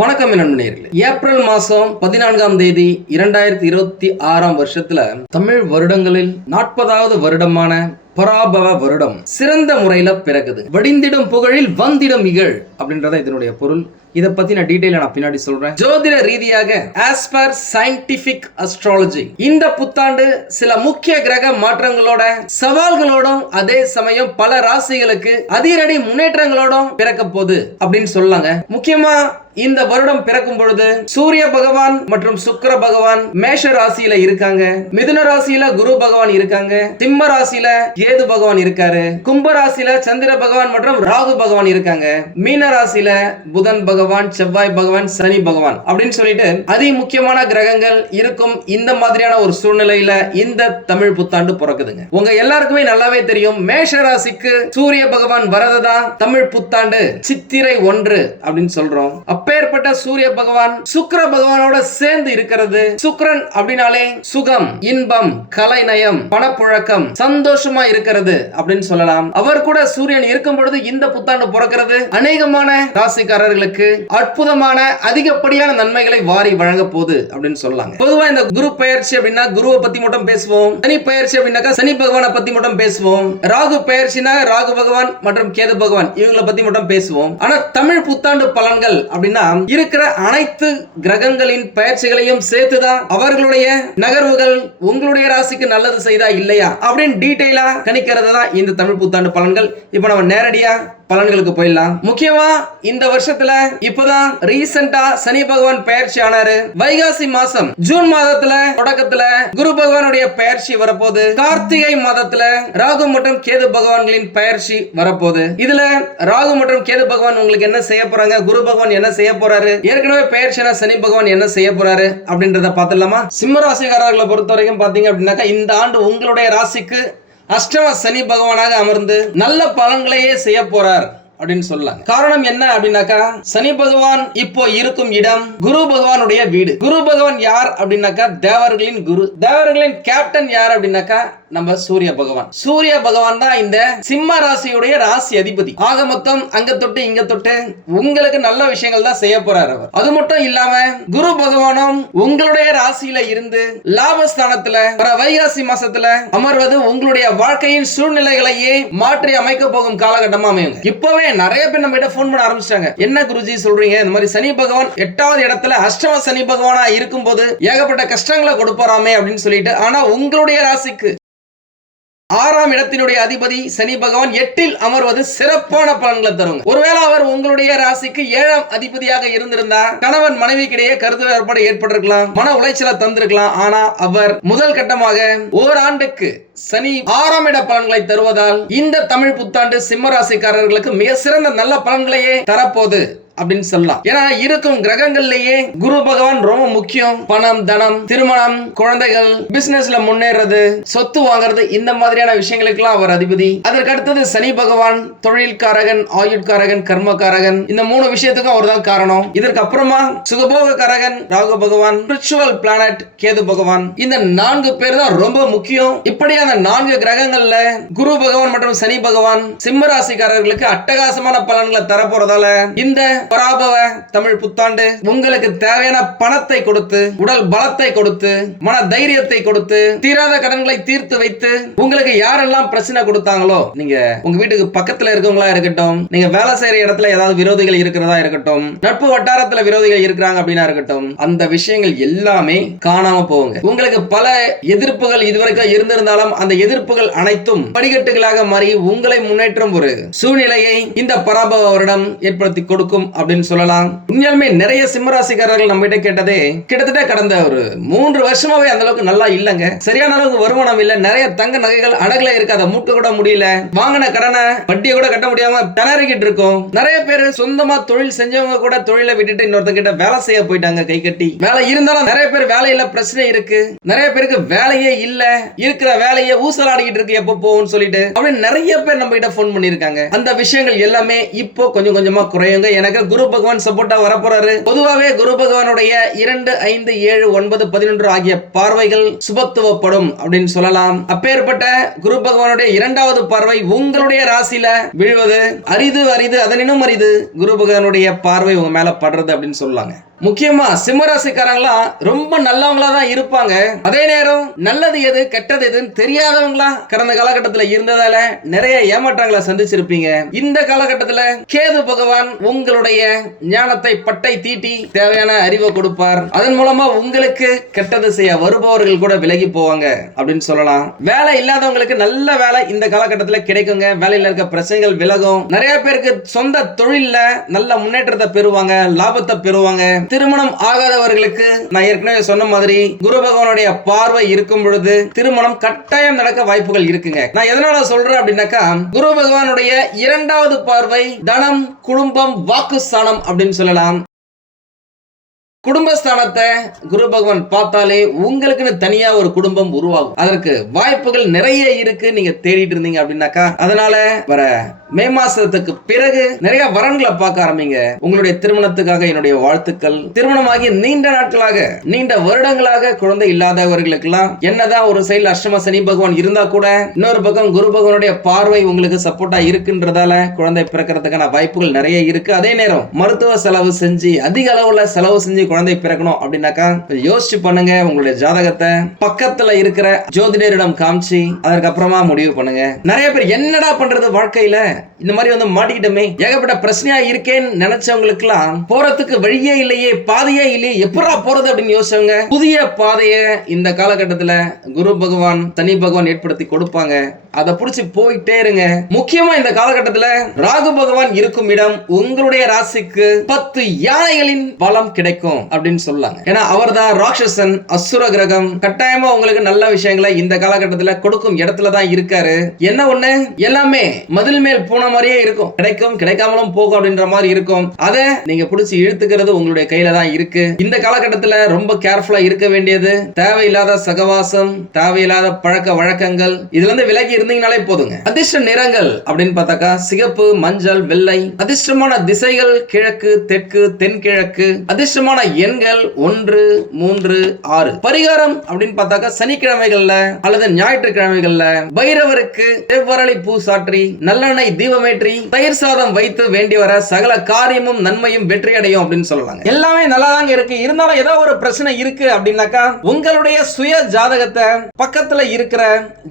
வணக்கம் நண்பர்களே. ஏப்ரல் மாசம் 14ஆம் தேதி 2026 வருஷத்துல தமிழ் வருடங்களில் 40வது வருடமான பராபவ வருடம் சிறந்த முறையில பிறகுது. வடிந்திடும் புகழில் வந்திடும் இகழ் அப்படின்றத இதனுடைய பொருள். இத பத்தி நான் டீடைலா பின்னாடி சொல்றேன். ஜோதிட ரீதியாக as per scientific astrology இந்த புத்தாண்டு சில முக்கிய கிரக மாற்றங்களோட சவால்களோடும் அதே சமயம் பல ராசிகளுக்கு அதிரடி முன்னேற்றங்களோடும் பிறக்க போகுது அப்படின்னு சொல்லாங்க. முக்கியமா இந்த வருடம் பிறக்கும் பொழுது சூரிய பகவான் மற்றும் சுக்கிர பகவான் மேஷ ராசியில இருக்காங்க, மிதுன ராசியில குரு பகவான் இருக்காங்க, சிம்ம ராசியில கேது பகவான் இருக்காரு, கும்ப ராசியில சந்திர பகவான் மற்றும் ராகு பகவான் இருக்காங்க, மீன ராசியில புதன் பகவான், செவ்வாய் பகவான், சனி பகவான் அப்படின்னு சொல்லிட்டு அதி முக்கியமான கிரகங்கள் இருக்கும். இந்த மாதிரியான ஒரு சூழ்நிலையில இந்த தமிழ் புத்தாண்டு பிறக்குதுங்க. உங்க எல்லாருக்குமே நல்லாவே தெரியும், மேஷ ராசிக்கு சூரிய பகவான் வரதுதான் தமிழ் புத்தாண்டு சித்திரை 1 அப்படின்னு சொல்றோம். அப்பேற்பட்ட சூரிய பகவான் சுக்கிர பகவானோட சேர்ந்து இருக்கிறது. சுக்கிரன் அப்படினாலே சுகம், இன்பம், கலைநயம், பணப்புழக்கம், சந்தோஷமா இருக்கிறது அப்படின்னு சொல்லலாம். அவர் கூட சூரியன் இருக்கும் பொழுது இந்த புத்தாண்டு பிறக்கிறது அநேகமான ராசிக்காரர்களுக்கு அற்புதமான அதிகப்படியான நன்மைகளை வாரி வழங்க போகுது அப்படின்னு சொல்லலாம். பொதுவா இந்த குரு பெயர்ச்சி அப்படின்னா குருவை பத்தி மட்டும் பேசுவோம். சனி பெயர்ச்சி அப்படின்னாக்கா சனி பகவானை பத்தி மட்டும் பேசுவோம். ராகு பெயர்ச்சினா ராகு பகவான் மற்றும் கேது பகவான் இவங்களை பத்தி மட்டும் பேசுவோம். ஆனா தமிழ் புத்தாண்டு பலன்கள் அப்படின்னா இருக்கிற அனைத்து கிரகங்களின் பயிற்சிகளையும் சேர்த்துதான் அவர்களுடைய நகர்வுகள் உங்களுடைய ராசிக்கு நல்லது செய்தா இல்லையா அப்படின்னு டீடைலா கணிக்கிறது தான் இந்த தமிழ் புத்தாண்டு பலன்கள். இப்ப நம்ம நேரடியா பலன்களுக்கு போயிடலாம். முக்கியமா இந்த வருஷத்துல இப்பதான் ரீசெண்டா சனி பகவான் பெயர்ச்சி ஆனாரு. வைகாசி மாசம் ஜூன் மாதத்துல தொடக்கத்துல குரு பகவானுடைய பெயர்ச்சி வரப்போகுது. கார்த்திகை மாதத்துல ராகு மற்றும் கேது பகவான்களின் பெயர்ச்சி வரப்போகுது. இதுல ராகு மற்றும் கேது பகவான் உங்களுக்கு என்ன செய்ய போறாங்க, குரு பகவான் என்ன செய்ய போறாரு, ஏற்கனவே பெயர்ச்சியான சனி பகவான் என்ன செய்ய போறாரு அப்படின்றத பார்த்தலாமா. சிம்ம ராசிக்காரர்களை பொறுத்த வரைக்கும் பாத்தீங்க அப்படின்னாக்கா இந்த ஆண்டு உங்களுடைய ராசிக்கு அஷ்டம சனி பகவானாக அமர்ந்து நல்ல பலன்களையே செய்ய போறார் அப்படின்னு சொல்லலாம். காரணம் என்ன அப்படின்னாக்கா சனி பகவான் இப்போ இருக்கும் இடம் குரு பகவானுடைய வீடு. குரு பகவான் யார் அப்படின்னாக்கா தேவர்களின் குரு. தேவர்களின் கேப்டன் யார் அப்படின்னாக்கா நம்ம சூரிய பகவான். சூரிய பகவான் தான் இந்த சிம்ம ராசியுடைய ராசி அதிபதி. ஆக மொத்தம் அங்க தொட்டு இங்க தொட்டு உங்களுக்கு நல்ல விஷயங்கள் தான் செய்ய போறார் அவர். அது மட்டும் இல்லாம குரு பகவானும் உங்களுடைய ராசியில இருந்து லாபஸ்தானத்துல வர வைகாசி மாசத்துல அமர்வது உங்களுடைய வாழ்க்கையின் சூழ்நிலைகளையே மாற்றி அமைக்க போகும் காலகட்டமா அமையும். இப்பவே நிறைய பேர் நம்ம கிட்ட போன் பண்ண ஆரம்பிச்சிட்டாங்க. என்ன குருஜி சொல்றீங்க, இந்த மாதிரி சனி பகவான் 8வது இடத்துல அஷ்டம சனி பகவானா இருக்கும் போது ஏகப்பட்ட கஷ்டங்களை கொடுப்பாராமே அப்படின்னு சொல்லிட்டு. ஆனா உங்களுடைய ராசிக்கு 6ஆம் இடத்தினுடைய அதிபதி சனி பகவான் 8இல் அமர்வது சிறப்பான பலன்களை தரும். ஒருவேளை அவர் உங்களுடைய ராசிக்கு 7ஆம் அதிபதியாக இருந்திருந்தா கணவன் மனைவிக்கிடையே கருத்து வேறுபாடு ஏற்பட்டிருக்கலாம், மன உளைச்சலை தந்திருக்கலாம். ஆனா அவர் முதல் கட்டமாக ஓராண்டுக்கு சனி 6ஆம் இட பலன்களை தருவதால் இந்த தமிழ் புத்தாண்டு சிம்ம ராசிக்காரர்களுக்கு மிக சிறந்த நல்ல பலன்களையே தரப்போகுது அப்படின்னு சொல்லலாம். ஏன்னா இருக்கும் கிரகங்கள்லயே குரு பகவான் ரொம்ப முக்கியம். பணம், தனம், திருமணம், குழந்தைகள், பிசினஸ்ல முன்னேறது, சொத்து வாங்குறது, இந்த மாதிரியான விஷயங்களுக்கெல்லாம் அவர் அதிபதி. அதற்கு அடுத்தது சனி பகவான் தொழில்காரகன், ஆயுட்காரகன், கர்மகாரகன், இந்த 3 விஷயத்துக்கும் அவர் தான் காரணம். இதற்கு அப்புறமா சுகபோக காரகன் ராகு பகவான், ஸ்பிரிச்சுவல் பிளானட் கேது பகவான், இந்த 4 பேர் தான் ரொம்ப முக்கியம். இப்படியான 4 கிரகங்கள்ல குரு பகவான் மற்றும் சனி பகவான் சிம்ம ராசிக்காரர்களுக்கு அட்டகாசமான பலன்களை தரப்போறதால இந்த பராபவ தமிழ் புத்தாண்டு உங்களுக்கு தேவையான பணத்தை கொடுத்து, உடல் பலத்தை கொடுத்து, மன தைரியத்தை கொடுத்து, தீராத கடன்களை தீர்த்து வைத்து, உங்களுக்கு யாரெல்லாம் பிரச்சனை கொடுத்தாங்களோ, நீங்க உங்க வீட்டுக்கு பக்கத்துல இருக்கவங்களா இருக்கட்டும், நீங்க வேலை செய்யற இடத்துல ஏதாவது விரோதிகள் இருக்கிறதா இருக்கட்டும், நட்பு வட்டாரத்துல விரோதிகள் இருக்கிறாங்க அப்படின்னா இருக்கட்டும், அந்த விஷயங்கள் எல்லாமே காணாம போகுங்க. உங்களுக்கு பல எதிர்ப்புகள் இதுவரைக்கும் இருந்திருந்தாலும் அந்த எதிர்ப்புகள் அனைத்தும் படிக்கட்டுகளாக மாறி உங்களை முன்னேற்றும் ஒரு சூழ்நிலையை இந்த பராபவ வருடம் ஏற்படுத்தி கொடுக்கும் அப்படின்னு சொல்லலாம். உண்மையாலுமே நிறைய சிம்மராசிக்காரர்கள் நம்ம கிட்ட கேட்டதே கிட்டத்தட்ட கடந்த ஒரு 3 வருஷமாவே அந்த அளவுக்கு நல்லா இல்லங்க, சரியான அளவுக்கு வருமானம் இல்ல, நிறைய தங்க நகைகள் அடகுல இருக்கு, அதை மூட்ட கூட முடியல, வாங்கின கடனை வட்டியை கூட கட்ட முடியாம திணறிக்கிட்டு இருக்கோம். நிறைய பேர் சொந்தமா தொழில் செஞ்சவங்க கூட தொழிலை விட்டுட்டு இன்னொருத்த கிட்ட வேலை செய்ய போயிட்டாங்க. கை கட்டி வேலை இருந்தாலும் நிறைய பேர் வேலையில பிரச்சனை இருக்கு, நிறைய பேருக்கு வேலையே இல்ல, இருக்கிற வேலை கைய ஊசலாடிக்கிட்டு இருக்கு எப்ப போகும்னு சொல்லிட்டு அப்படின்னு நிறைய பேர் நம்ம கிட்ட போன் பண்ணிருக்காங்க. அந்த விஷயங்கள் எல்லாமே இப்போ கொஞ்சம் கொஞ்சமா குறையுங்க. எனக்கு குரு பகவான் சப்போர்ட்டா வரப்போறாரு. பொதுவாவே குரு பகவானுடைய 2, 5, 7, 9, 11 ஆகிய பார்வைகள் சுபத்துவப்படும் அப்படின்னு சொல்லலாம். அப்பேற்பட்ட குரு பகவானுடைய இரண்டாவது பார்வை உங்களுடைய ராசியில விழுவது அரிது அரிது, அதனினும் அரிது குரு பகவானுடைய பார்வை உங்க மேல படுறது அப்படின்னு சொல்லலாங்க. முக்கியமா சிம்மராசிக்காரங்களாம் ரொம்ப நல்லவங்களா தான் இருப்பாங்க. அதே நேரம் நல்லது எது கெட்டது எதுன்னு தெரியாதவங்களா கடந்த காலகட்டத்தில் இருந்ததால நிறைய ஏமாற்றங்களை சந்திச்சிருப்பீங்க. இந்த காலகட்டத்தில் கேது பகவான் உங்களுடைய ஞானத்தை பட்டை தீட்டி தேவையான அறிவை கொடுப்பார். அதன் மூலமா உங்களுக்கு கெட்டது செய்ய வருபவர்கள் கூட விலகி போவாங்க அப்படின்னு சொல்லலாம். வேலை இல்லாதவங்களுக்கு நல்ல வேலை இந்த காலகட்டத்தில் கிடைக்குங்க. வேலையில இருக்க பிரச்சனைகள் விலகும். நிறைய பேருக்கு சொந்த தொழில்ல நல்ல முன்னேற்றத்தை பெறுவாங்க, லாபத்தை பெறுவாங்க. திருமணம் ஆகாதவர்களுக்கு நான் ஏற்கனவே சொன்ன மாதிரி குரு பகவானுடைய பார்வை இருக்கும் பொழுது திருமணம் கட்டாயம் நடக்க வாய்ப்புகள் இருக்குங்க. நான் எதனால சொல்றேன் அப்படின்னாக்கா, குரு பகவானுடைய இரண்டாவது பார்வை தனம், குடும்பம், வாக்குஸ்தானம் அப்படின்னு சொல்லலாம். குடும்பஸ்தானத்தை குரு பகவான் பார்த்தாலே உங்களுக்குன்னு தனியா ஒரு குடும்பம் உருவாகும். அதற்கு வாய்ப்புகள் நிறைய இருக்கு. நீங்க தேடிட்டு இருந்தீங்க அப்படின்னாக்கா, அதனால வர மே மாசத்துக்கு பிறகு நிறைய வரன்களை பார்க்க ஆரம்பிங்க. உங்களுடைய திருமணத்துக்காக என்னுடைய வாழ்த்துக்கள். திருமணமாகி நீண்ட நாட்களாக, நீண்ட வருடங்களாக குழந்தை இல்லாதவர்களுக்கெல்லாம் என்னதான் ஒரு சைடுல அஷ்டம சனி பகவான் இருந்தா கூட இன்னொரு பக்கம் குரு பகவானுடைய பார்வை உங்களுக்கு சப்போர்ட்டா இருக்குன்றதால குழந்தை பிறக்கிறதுக்கான வாய்ப்புகள் நிறைய இருக்கு. அதே நேரம் மருத்துவ செலவு செஞ்சு, அதிக அளவுல செலவு செஞ்சு குழந்தை பிறக்கணும் அப்படின்னாக்கா யோசிச்சு பண்ணுங்க. உங்களுடைய ஜாதகத்தை பக்கத்துல இருக்கிற ஜோதிடரிடம் காமிச்சு அதற்கு அப்புறமா முடிவு பண்ணுங்க. நிறைய பேர் என்னடா பண்றது வாழ்க்கையில, இந்த மாதிரி வந்து மாட்டிக்கிட்டோமே, ஏகப்பட்ட பிரச்சனையா இருக்கேன்னு நினைச்சவங்களுக்கு எல்லாம் போறதுக்கு வழியே இல்லையே, பாதையே இல்லையே, எப்படா போறது அப்படின்னு யோசிச்சவங்க புதிய பாதையை இந்த காலகட்டத்துல குரு பகவான், சனி பகவான் ஏற்படுத்தி கொடுப்பாங்க. அதை புடிச்சு போயிட்டே இருங்க. முக்கியமா இந்த காலகட்டத்துல ராகு பகவான் இருக்கும் இடம் உங்களுடைய ராசிக்கு 10 யானைகளின் பலம் கிடைக்கும் அப்படின்னு சொல்லலாங்க. ஏன்னா அவர் தான் ராட்சசன், அசுர கிரகம். கட்டாயமா உங்களுக்கு நல்ல விஷயங்களை இந்த காலகட்டத்துல கொடுக்கும் இடத்துல தான் இருக்காரு. என்ன ஒண்ணு, எல்லாமே மதில் மேல் போன மாதிரியே இருக்கும். கிடைக்கும், கிடைக்காமலும் போகும் அப்படின்ற மாதிரி இருக்கும். அதை நீங்க பிடிச்சி இழுத்துக்கிறது உங்களுடைய கையில தான் இருக்கு. இந்த காலகட்டத்துல ரொம்ப கேர்ஃபுல்லா இருக்க வேண்டியது, தேவையில்லாத சகவாசம், தேவையில்லாத பழக்க வழக்கங்கள், இதுல இருந்து விலகி இருந்தீங்கனாலே போதுங்க. அதிர்ஷ்ட நிறங்கள் அப்படின்னு பார்த்தாக்கா சிகப்பு, மஞ்சள், வெள்ளை. அதிர்ஷ்டமான திசைகள் கிழக்கு, தெற்கு, தென்கிழக்கு. அதிர்ஷ்டமான எண்கள் 1, 3, 6. பரிகாரம் அப்படின்னு பார்த்தாக்கா சனிக்கிழமைகள்ல அல்லது ஞாயிற்றுக்கிழமைகள்ல பைரவருக்கு செவ்வரளி பூ சாற்றி, நல்லெண்ணெய் தீபமேற்றி, தயிர் சாதம் வைத்து வேண்டி வர சகல காரியமும் நன்மையும் வெற்றி அடையும் அப்படின்னு சொல்லலாங்க. எல்லாமே நல்லாதாங்க இருக்கு. இருந்தாலும் ஏதோ ஒரு பிரச்சனை இருக்கு அப்படின்னாக்கா உங்களுடைய சுய ஜாதகத்தை பக்கத்துல இருக்கிற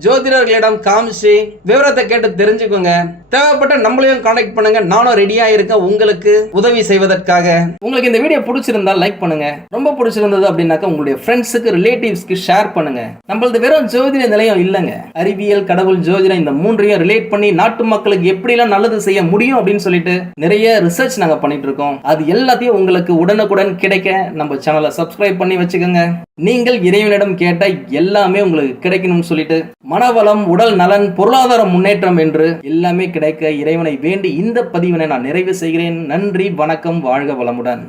ஜோதிடர்களிடம் காமிச்சு விவரத்தை கேட்டு தெரிஞ்சுக்கோங்க. தேவைப்பட்ட நம்மளையும் கான்டாக்ட் பண்ணுங்க. நானும் ரெடியா இருக்கேன் உங்களுக்கு உதவி செய்வதற்காக. உங்களுக்கு இந்த வீடியோ பிடிச்சிருந்தா லைக் பண்ணுங்க. ரொம்ப பிடிச்சிருந்தது அப்படின்னாக்கா உங்களுடைய ஃப்ரெண்ட்ஸுக்கு, ரிலேட்டிவ்ஸ்க்கு ஷேர் பண்ணுங்க. நம்மளது வெறும் ஜோதிட நிலையம் இல்லைங்க. அறிவியல், கடவுள், ஜோதிடம் இந்த மூன்றையும் ரிலேட் பண்ணி நாட்டு மக்களுக்கு எப்படிலாம் நல்லது செய்ய முடியும் அப்படின்னு சொல்லிட்டு நிறைய ரிசர்ச் நாங்க பண்ணிட்டு இருக்கோம். அது எல்லாத்தையும் உங்களுக்கு உடனுக்குடன் கிடைக்க நம்ம சேனலை சப்ஸ்கிரைப் பண்ணி வச்சுக்கோங்க. நீங்கள் இறைவனிடம் கேட்ட எல்லாமே உங்களுக்கு கிடைக்கணும்னு சொல்லிட்டு மனவளம், உடல் நலன், பொருளாதார முன்னேற்றம் என்று எல்லாமே கிடைக்க இறைவனை வேண்டி இந்த பதிவினை நான் நிறைவு செய்கிறேன். நன்றி, வணக்கம், வாழ்க வளமுடன்.